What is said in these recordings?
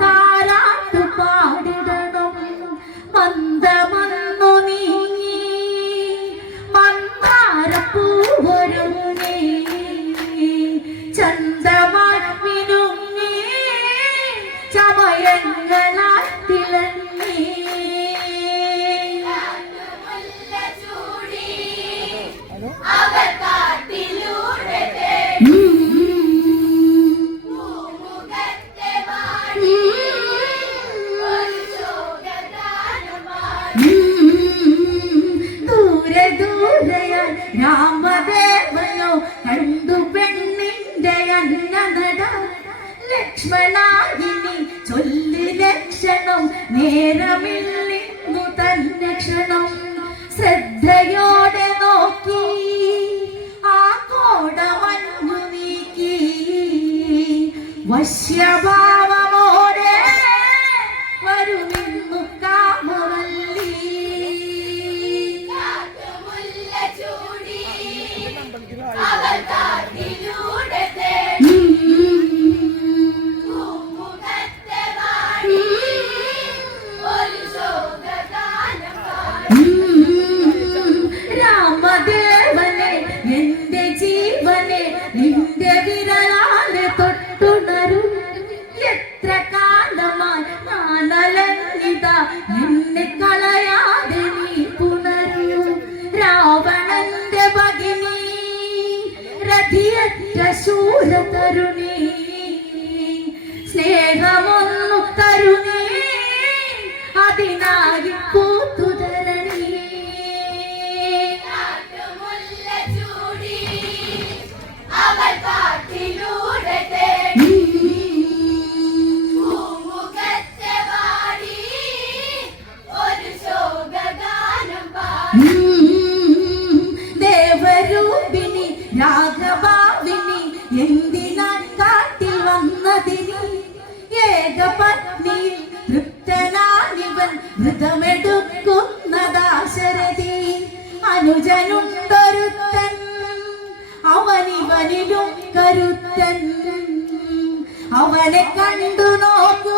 താരാട്ടു പാടിടണം. മന്ദമന്നു നീങ്ങി മിനുങ്ങി ചമയങ്ങളാൽ ലക്ഷ്മണായിനി ചൊല്ലി ലക്ഷണം നേരമില്ലിന്നു തന്നെ ക്ഷണം ശ്രദ്ധയോടെ നോക്കി ആ കോടമഞ്ഞു നീക്കി. വശ്യഭാവമോടെ രഥിയറ്റ ശൂര തരുണി. സ്നേഹമൊന്നു തരുണി അതിനായി പൂത്തുതരണി ദേവരൂപിണി മൃതമെടുക്കുന്നതാശരതി അനുജനുണ്ടൊരുത്തൻ അവനിവനിലും കരുത്തൻ. അവനെ കണ്ടു നോക്കൂ.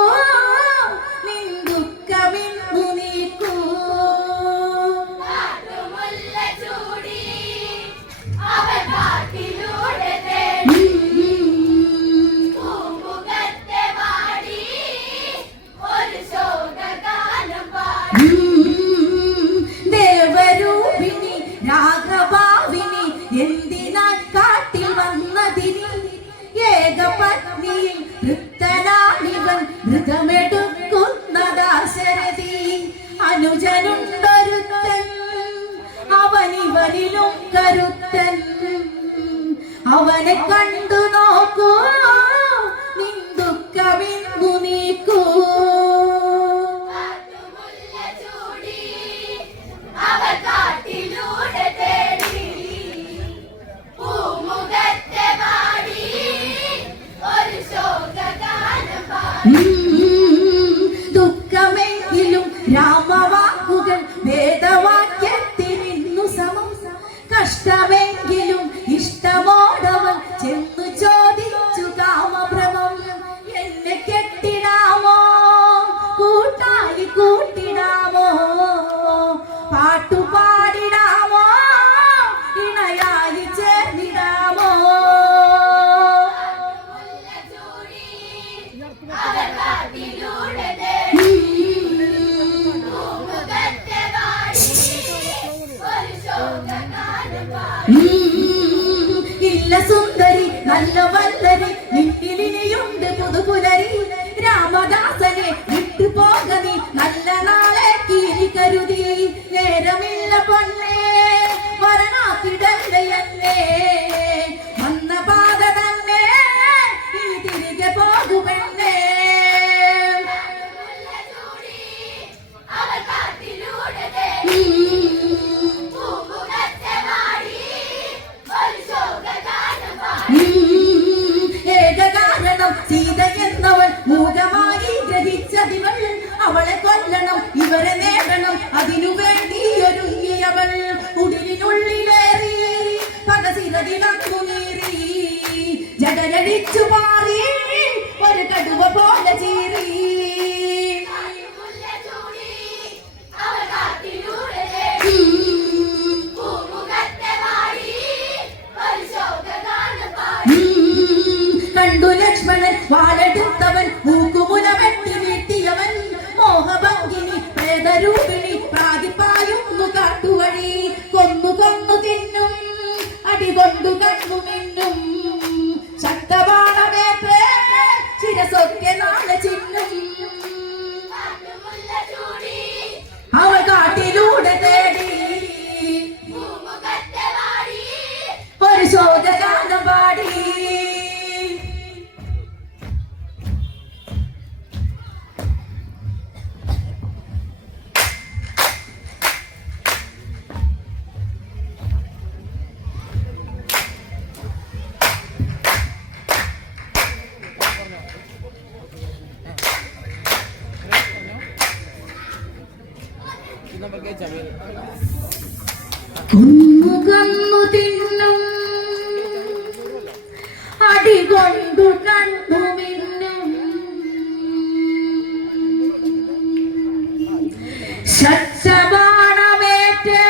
അനുജനുണ്ടൊരുത്തൻ അവനിവനിലും കരുത്തൻ. അവനെ കണ്ടു നോക്കൂ. നിൻ നീക്കൂ. ഉം, ഇല്ല സുന്ദരി നല്ല വല്ലരി നിന്നിലിനിയുണ്ട് പുതുപുലരി. രാമദാസനെ വിട്ടു പോക നീ നല്ല നാളെ കീരി കരുതി നേരമില്ല പൊന്നേ മരണാത്തിടല്ലയല്ലേ കടലടിച്ചു പാറിയേ ഒരു കടുവ പോലെ ചീറി. കുന്നുകന്നു തിന്നും. അടികൊണ്ടു കണ്ടു മിന്നും. ശക്തബാണമേറ്റ്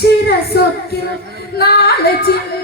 ശിരസൊക്കെ നാളെ ചിന്ന